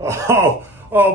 Oh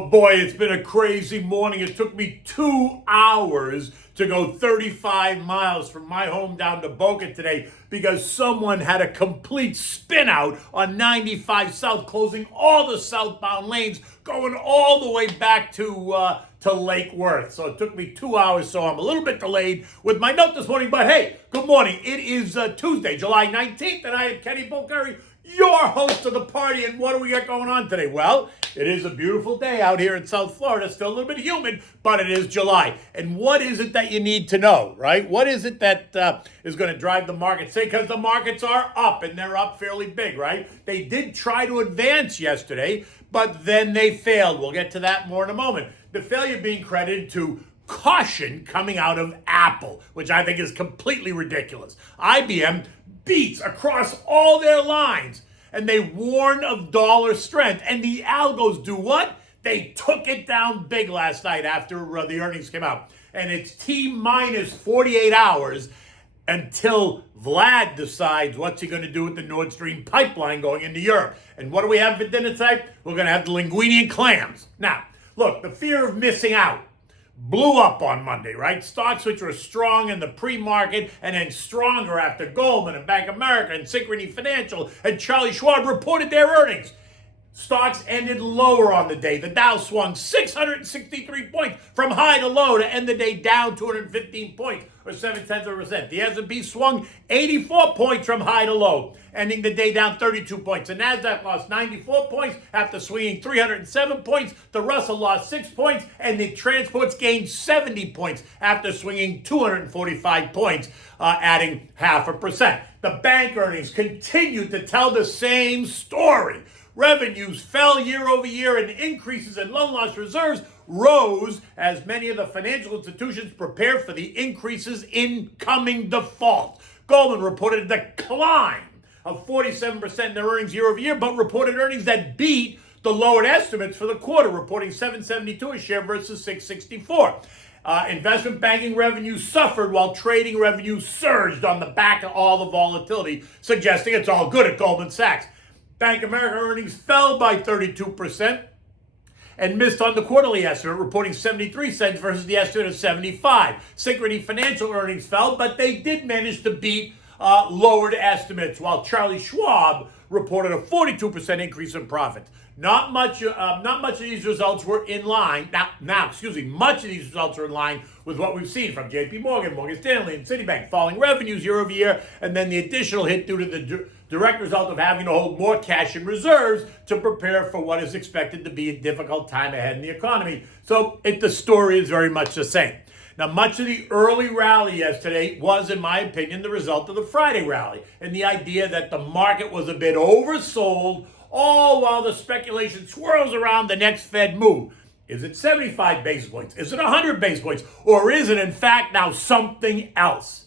boy, it's been a crazy morning. It took me 2 hours to go 35 miles from my home down to Boca today because someone had a complete spin out on 95 South, closing all the southbound lanes, going all the way back to Lake Worth. So it took me 2 hours, so I'm a little bit delayed with my note this morning. But hey, good morning. It is Tuesday, July 19th, and I am Kenny Bulgari, your host of the party. And what do we got going on today? Well, it is a beautiful day out here in South Florida. Still a little bit humid, but it is July. And what is it that you need to know, right? What is it that is going to drive the markets? Because the markets are up, and they're up fairly big, right? They did try to advance yesterday, but then they failed. We'll get to that more in a moment. The failure being credited to caution coming out of Apple, which I think is completely ridiculous. IBM beats across all their lines, and they warn of dollar strength. And the algos do what? They took it down big last night after the earnings came out. And it's T minus 48 hours until Vlad decides what's he going to do with the Nord Stream pipeline going into Europe. And what do we have for dinner tonight? We're going to have the Linguine and Clams. Now, look, the fear of missing out blew up on Monday, right? Stocks which were strong in the pre-market and then stronger after Goldman and Bank of America and Synchrony Financial and Charlie Schwab reported their earnings. Stocks ended lower on the day. The Dow swung 663 points from high to low to end the day down 215 points, or 0.7%. The S&P swung 84 points from high to low, ending the day down 32 points. The Nasdaq lost 94 points after swinging 307 points. The Russell lost 6 points, and the transports gained 70 points after swinging 245 points, adding 0.5%. The bank earnings continued to tell the same story. Revenues fell year over year, and increases in loan loss reserves rose as many of the financial institutions prepared for the increases in coming default. Goldman reported a decline of 47% in their earnings year over year, but reported earnings that beat the lowered estimates for the quarter, reporting $7.72 a share versus $6.64. Investment banking revenue suffered while trading revenue surged on the back of all the volatility, suggesting it's all good at Goldman Sachs. Bank of America earnings fell by 32% and missed on the quarterly estimate, reporting 73 cents versus the estimate of 75. Synchrony Financial earnings fell, but they did manage to beat lowered estimates, while Charlie Schwab reported a 42% increase in profits. Not much of these results were in line. Much of these results are in line with what we've seen from J.P. Morgan, Morgan Stanley, and Citibank, falling revenues year over year, and then the additional hit due to the direct result of having to hold more cash in reserves to prepare for what is expected to be a difficult time ahead in the economy. So the story is very much the same. Now, much of the early rally yesterday was, in my opinion, the result of the Friday rally, and the idea that the market was a bit oversold, all while the speculation swirls around the next Fed move. Is it 75 basis points? Is it 100 basis points? Or is it, in fact, now something else?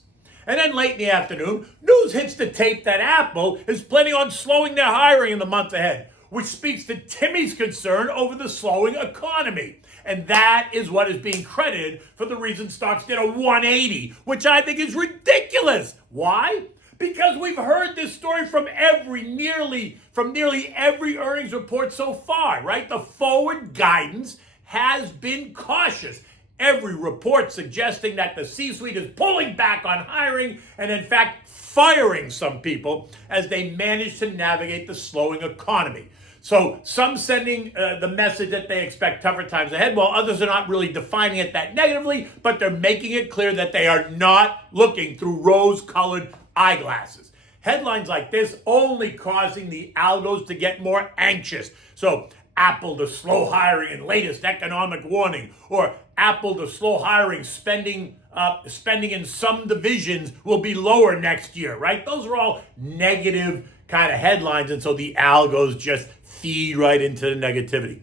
And then late in the afternoon, news hits the tape that Apple is planning on slowing their hiring in the month ahead, which speaks to Timmy's concern over the slowing economy. And that is what is being credited for the reason stocks did a 180, which I think is ridiculous. Why? Because we've heard this story from nearly every earnings report so far, right? The forward guidance has been cautious. Every report suggesting that the C-suite is pulling back on hiring and, in fact, firing some people as they manage to navigate the slowing economy. So some sending the message that they expect tougher times ahead, while others are not really defining it that negatively, but they're making it clear that they are not looking through rose-colored eyeglasses. Headlines like this only causing the algos to get more anxious. So Apple to slow hiring in latest economic warning, or Apple to slow hiring, spending in some divisions will be lower next year, right? Those are all negative kind of headlines, and so the algos just feed right into the negativity.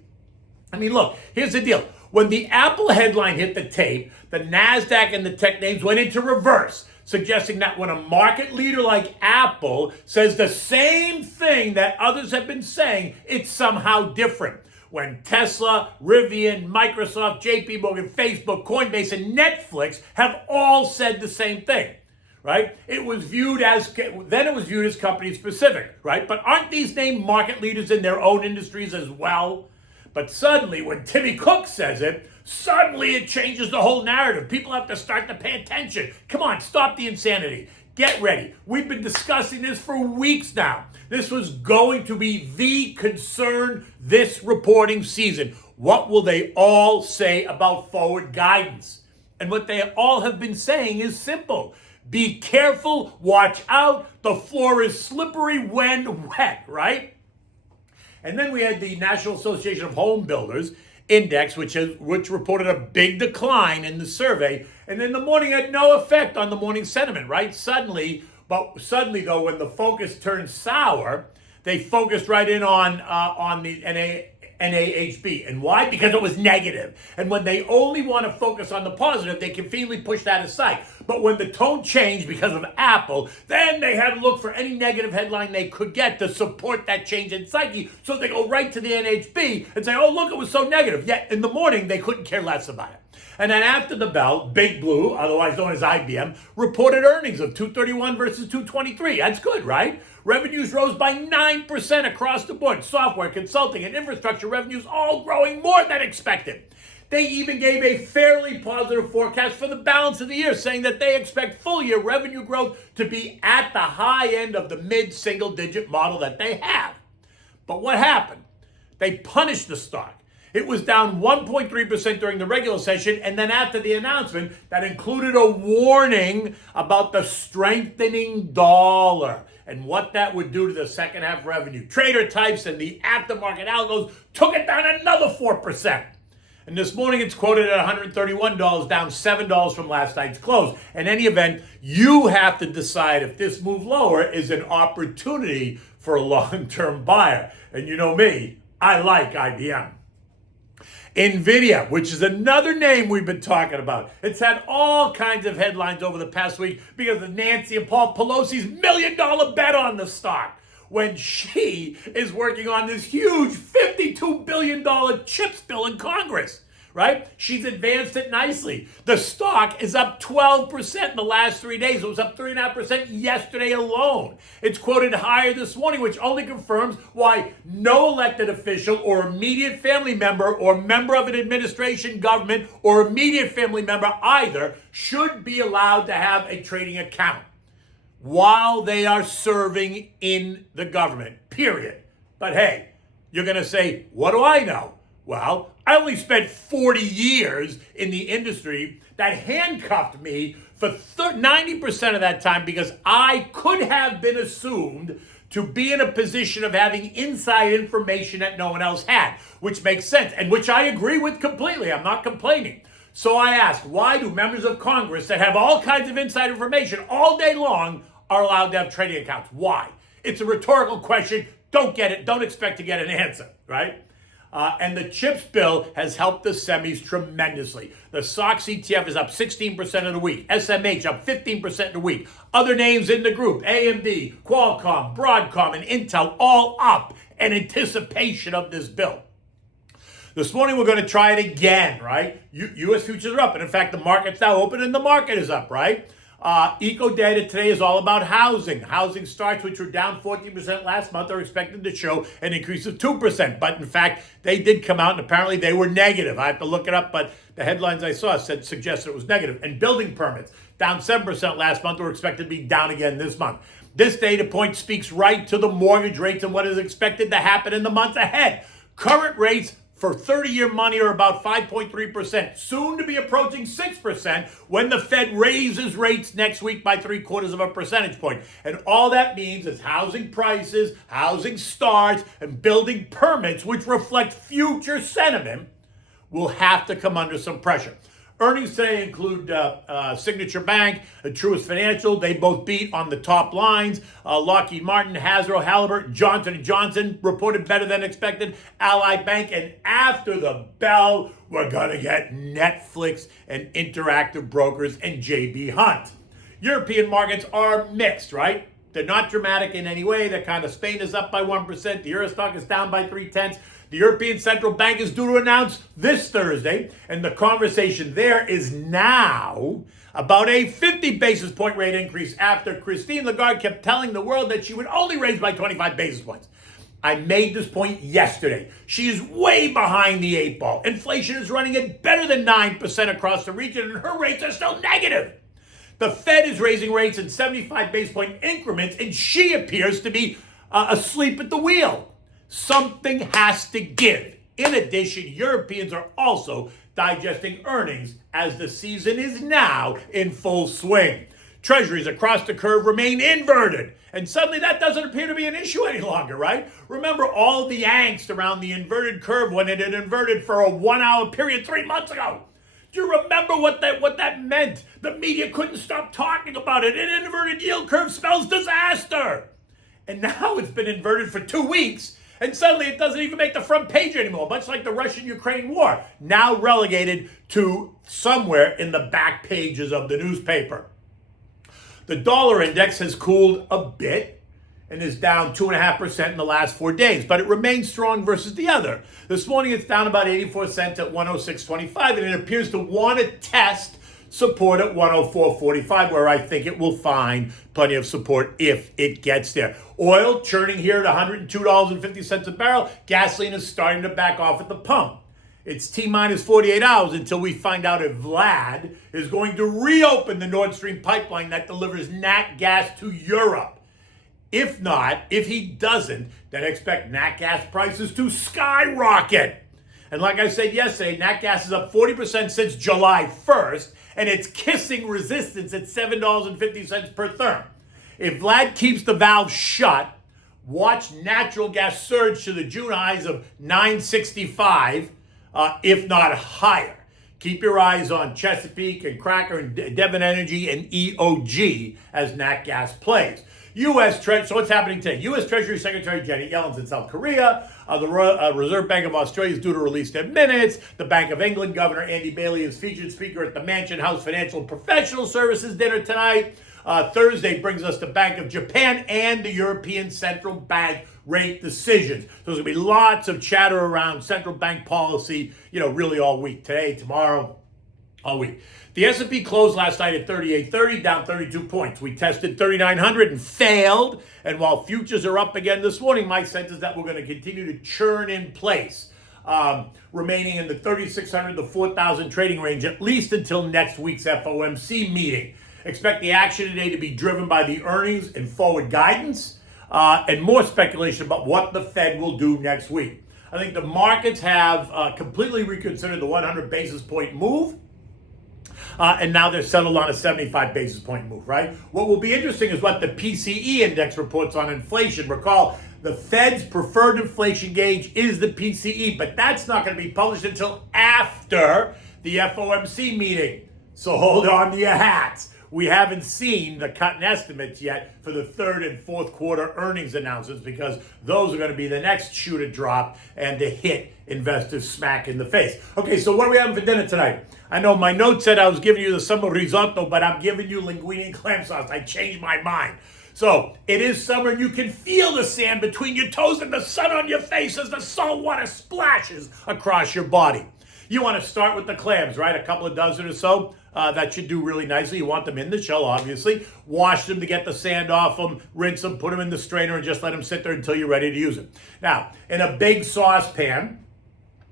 I mean, look, here's the deal. When the Apple headline hit the tape, the Nasdaq and the tech names went into reverse, suggesting that when a market leader like Apple says the same thing that others have been saying, it's somehow different. When Tesla, Rivian, Microsoft, JP Morgan, Facebook, Coinbase, and Netflix have all said the same thing, right? It was viewed as company specific, right? But aren't these named market leaders in their own industries as well? But suddenly, when Timmy Cook says it, suddenly it changes the whole narrative. People have to start to pay attention. Come on, stop the insanity. Get ready. We've been discussing this for weeks now. This was going to be the concern this reporting season. What will they all say about forward guidance? And what they all have been saying is simple. Be careful, watch out, the floor is slippery when wet, right? And then we had the National Association of Home Builders Index, which reported a big decline in the survey. And then the morning had no effect on the morning sentiment, right? Suddenly though, when the focus turned sour, they focused right in on the NAHB. And why? Because it was negative. And when they only want to focus on the positive, they conveniently push that aside. But when the tone changed because of Apple, then they had to look for any negative headline they could get to support that change in psyche. So they go right to the NHB and say, oh, look, it was so negative. Yet in the morning, they couldn't care less about it. And then after the bell, Big Blue, otherwise known as IBM, reported earnings of $231 versus $223. That's good, right? Revenues rose by 9% across the board. Software, consulting, and infrastructure revenues all growing more than expected. They even gave a fairly positive forecast for the balance of the year, saying that they expect full-year revenue growth to be at the high end of the mid-single-digit model that they have. But what happened? They punished the stock. It was down 1.3% during the regular session, and then after the announcement, that included a warning about the strengthening dollar and what that would do to the second half revenue. Trader types and the aftermarket algos took it down another 4%. And this morning it's quoted at $131, down $7 from last night's close. In any event, you have to decide if this move lower is an opportunity for a long-term buyer. And you know me, I like IBM. NVIDIA, which is another name we've been talking about. It's had all kinds of headlines over the past week because of Nancy and Paul Pelosi's $1 million bet on the stock when she is working on this huge $52 billion chips bill in Congress, right? She's advanced it nicely. The stock is up 12% in the last 3 days. It was up 3.5% yesterday alone. It's quoted higher this morning, which only confirms why no elected official or immediate family member or member of an administration, government, or immediate family member either should be allowed to have a trading account while they are serving in the government, period. But hey, you're going to say, what do I know? Well, I only spent 40 years in the industry that handcuffed me for 90% of that time because I could have been assumed to be in a position of having inside information that no one else had, which makes sense and which I agree with completely. I'm not complaining. So I ask, why do members of Congress that have all kinds of inside information all day long are allowed to have trading accounts? Why? It's a rhetorical question. Don't get it. Don't expect to get an answer, right? And the chips bill has helped the semis tremendously. The SOX ETF is up 16% in a week. SMH up 15% in a week. Other names in the group, AMD, Qualcomm, Broadcom, and Intel, all up in anticipation of this bill. This morning we're going to try it again, right? U.S. futures are up. And in fact, the market's now open and the market is up, right? Eco data today is all about housing. Housing starts, which were down 14% last month, are expected to show an increase of 2%. But in fact, they did come out and apparently they were negative. I have to look it up, but the headlines I saw suggested it was negative. And building permits, down 7% last month, were expected to be down again this month. This data point speaks right to the mortgage rates and what is expected to happen in the months ahead. Current rates for 30-year money are about 5.3%, soon to be approaching 6% when the Fed raises rates next week by 0.75 of a percentage point. And all that means is housing prices, housing starts, and building permits, which reflect future sentiment, will have to come under some pressure. Earnings today include Signature Bank, Truist Financial. They both beat on the top lines. Lockheed Martin, Hasbro, Halliburton, Johnson & Johnson reported better than expected. Ally Bank, and after the bell, we're going to get Netflix and Interactive Brokers and J.B. Hunt. European markets are mixed, right? They're not dramatic in any way. They're kind of, Spain is up by 1%. The Euro stock is down by 0.3. The European Central Bank is due to announce this Thursday, and the conversation there is now about a 50 basis point rate increase after Christine Lagarde kept telling the world that she would only raise by 25 basis points. I made this point yesterday. She is way behind the eight ball. Inflation is running at better than 9% across the region, and her rates are still negative. The Fed is raising rates in 75 basis point increments, and she appears to be asleep at the wheel. Something has to give. In addition, Europeans are also digesting earnings as the season is now in full swing. Treasuries across the curve remain inverted, and suddenly that doesn't appear to be an issue any longer, right? Remember all the angst around the inverted curve when it had inverted for a 1 hour period 3 months ago. Do you remember what that meant? The media couldn't stop talking about it. An inverted yield curve spells disaster. And now it's been inverted for 2 weeks, and suddenly it doesn't even make the front page anymore, much like the Russian-Ukraine war, now relegated to somewhere in the back pages of the newspaper. The dollar index has cooled a bit and is down 2.5% in the last 4 days, but it remains strong versus the other. This morning it's down about 84 cents at 106.25, and it appears to want to test support at 104.45, where I think it will find plenty of support if it gets there. Oil churning here at $102.50 a barrel. Gasoline is starting to back off at the pump. It's T-minus 48 hours until we find out if Vlad is going to reopen the Nord Stream pipeline that delivers nat gas to Europe. If not, if he doesn't, then expect nat gas prices to skyrocket. And like I said yesterday, nat gas is up 40% since July 1st, and it's kissing resistance at $7.50 per therm. If Vlad keeps the valve shut, watch natural gas surge to the June highs of $9.65, if not higher. Keep your eyes on Chesapeake and Cracker and Devon Energy and EOG as nat gas plays. So what's happening today? U.S. Treasury Secretary Janet Yellen's in South Korea. The Reserve Bank of Australia is due to release their minutes. The Bank of England Governor Andy Bailey is featured speaker at the Mansion House Financial and Professional Services dinner tonight. Thursday brings us the Bank of Japan and the European Central Bank rate decisions. So there's going to be lots of chatter around central bank policy, really all week. Today, tomorrow, all week. The S&P closed last night at 3830, down 32 points. We tested 3,900 and failed. And while futures are up again this morning, my sense is that we're going to continue to churn in place, remaining in the 3,600 to 4,000 trading range, at least until next week's FOMC meeting. Expect the action today to be driven by the earnings and forward guidance, and more speculation about what the Fed will do next week. I think the markets have completely reconsidered the 100 basis point move. And now they're settled on a 75 basis point move, right? What will be interesting is what the PCE index reports on inflation. Recall, the Fed's preferred inflation gauge is the PCE, but that's not going to be published until after the FOMC meeting. So hold on to your hats. We haven't seen the cut in estimates yet for the third and fourth quarter earnings announcements, because those are going to be the next shoe to drop and to hit investors smack in the face. Okay, so what are we having for dinner tonight? I know my note said I was giving you the summer risotto, but I'm giving you linguine and clam sauce. I changed my mind. So it is summer, and you can feel the sand between your toes and the sun on your face as the salt water splashes across your body. You want to start with the clams, right? A couple of dozen or so. That should do really nicely. You want them in the shell, obviously. Wash them to get the sand off them. Rinse them, put them in the strainer, and just let them sit there until you're ready to use them. Now, in a big saucepan,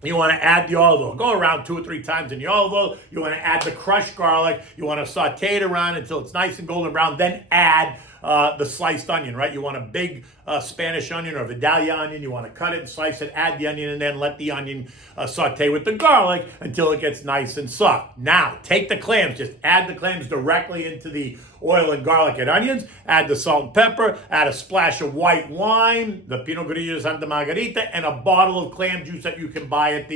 you want to add the olive oil. Go around 2 or 3 times in the olive oil. You want to add the crushed garlic. You want to saute it around until it's nice and golden brown. Then add the sliced onion, right? You want a big Spanish onion or Vidalia onion. You want to cut it and slice it, add the onion, and then let the onion saute with the garlic until it gets nice and soft. Now, take the clams. Just add the clams directly into the oil and garlic and onions. Add the salt and pepper. Add a splash of white wine, the Pinot Grigio Santa Margarita, and a bottle of clam juice that you can buy at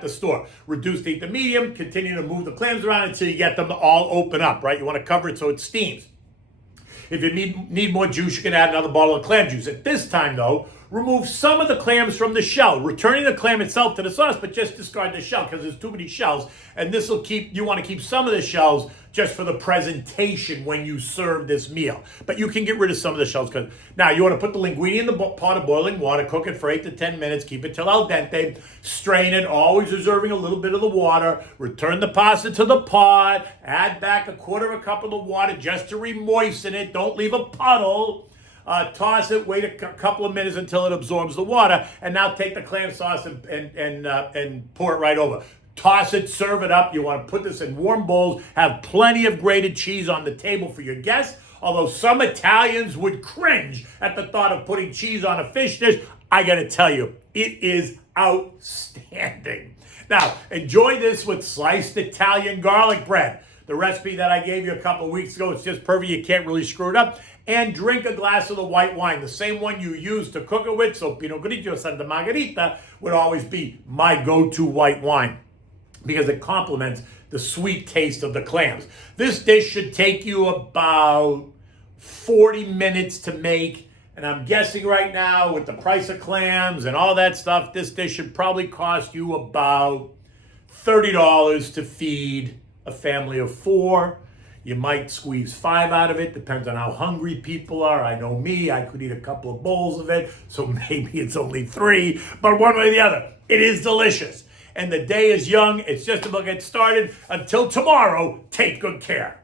the store. Reduce the heat to medium. Continue to move the clams around until you get them to all open up, right? You want to cover it so it steams. If you need more juice, you can add another bottle of clam juice. At this time, though, remove some of the clams from the shell, returning the clam itself to the sauce, but just discard the shell because there's too many shells. And this will you want to keep some of the shells just for the presentation when you serve this meal. But you can get rid of some of the shells. Now, you want to put the linguine in the pot of boiling water, cook it for 8 to 10 minutes, keep it till al dente, strain it, always reserving a little bit of the water, return the pasta to the pot, add back 1/4 cup of the water just to re-moisten it, don't leave a puddle. Toss it, wait a couple of minutes until it absorbs the water, and now take the clam sauce and pour it right over. Toss it, serve it up. You want to put this in warm bowls, have plenty of grated cheese on the table for your guests. Although some Italians would cringe at the thought of putting cheese on a fish dish, I got to tell you, it is outstanding. Now, enjoy this with sliced Italian garlic bread. The recipe that I gave you a couple of weeks ago, it's just perfect. You can't really screw it up. And drink a glass of the white wine, the same one you use to cook it with. So Pinot Grigio Santa Margherita would always be my go-to white wine because it complements the sweet taste of the clams. This dish should take you about 40 minutes to make. And I'm guessing right now with the price of clams and all that stuff, this dish should probably cost you about $30 to feed a family of 4. You might squeeze 5 out of it, depends on how hungry people are. I know me, I could eat a couple of bowls of it, so maybe it's only 3, but one way or the other, it is delicious. And the day is young, it's just about to get started. Until tomorrow, take good care.